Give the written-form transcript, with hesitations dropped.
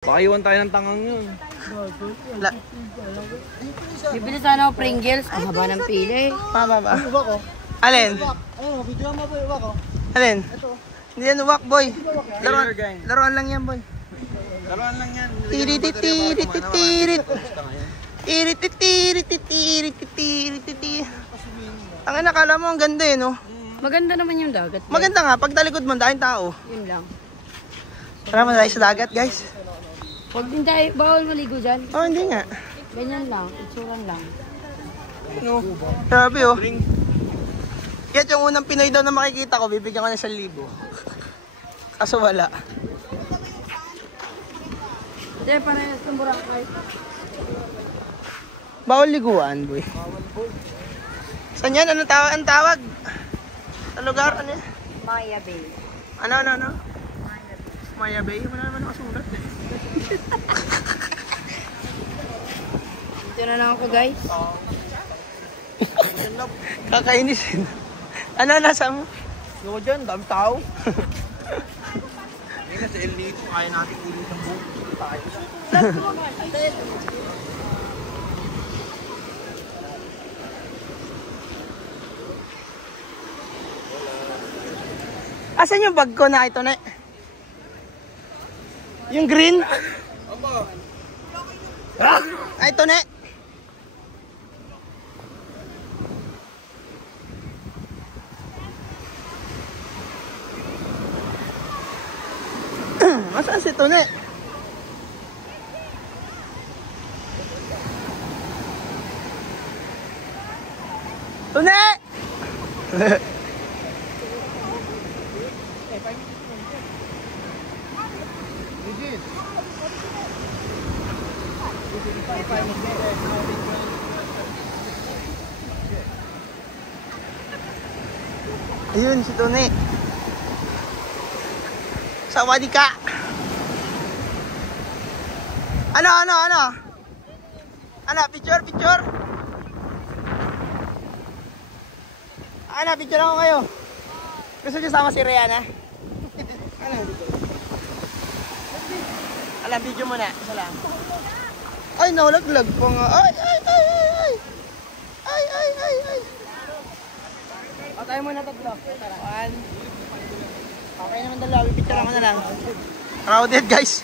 Pakaiwan tayo ng tangang yun. Bibili sana ako Pringles. Ang haba ng pili. Mama ba? Alin? Alin? Hindi yan uwak, boy. Laruan lang yan, boy. Laruan lang yan. Ang nakala mo ang ganda eh, no? Maganda naman yung dagat. Maganda nga, pag talikod mo, dahil tao. Yun lang. Tara mo tayo sa dagat, guys. Huwag din tayo, bawal maligo dyan. Oh, hindi nga. Ganyan lang, itsuran lang. No. Grabe, oh. Yan yung unang Pinoy daw na makikita ko, bibigyan ko na 1,000. Kaso wala. Hindi, parehas ng Boracay. Bawal liguan, boy. Saan yan? Anong tawag? Ang tawag? Sa lugar? Ano yan? Maya Bay. Ano? Maya Bay? Wala naman nakasulat. Dito na lang ako, guys. Kakainis. Ano, nasa mo? Yo dyan, dami tao. Hindi na sa El Nido, kaya natin ulit ng buong tayo. Asan yung bag ko na ito na? Yung green? Ah, ito na. Masaan si Tone? Tone! Ayun si Tone. Sawadi ka. Ano? Ano, picture? Ano, picture ako kayo. Gusto niyo sama si Rihanna? Ano? Alam, video mo na. Isa lang. Ay, nalaglag pa nga. Ay. O, tayo muna tatlo. One. Okay naman dalawa. Picture ako na lang. Crowded, guys.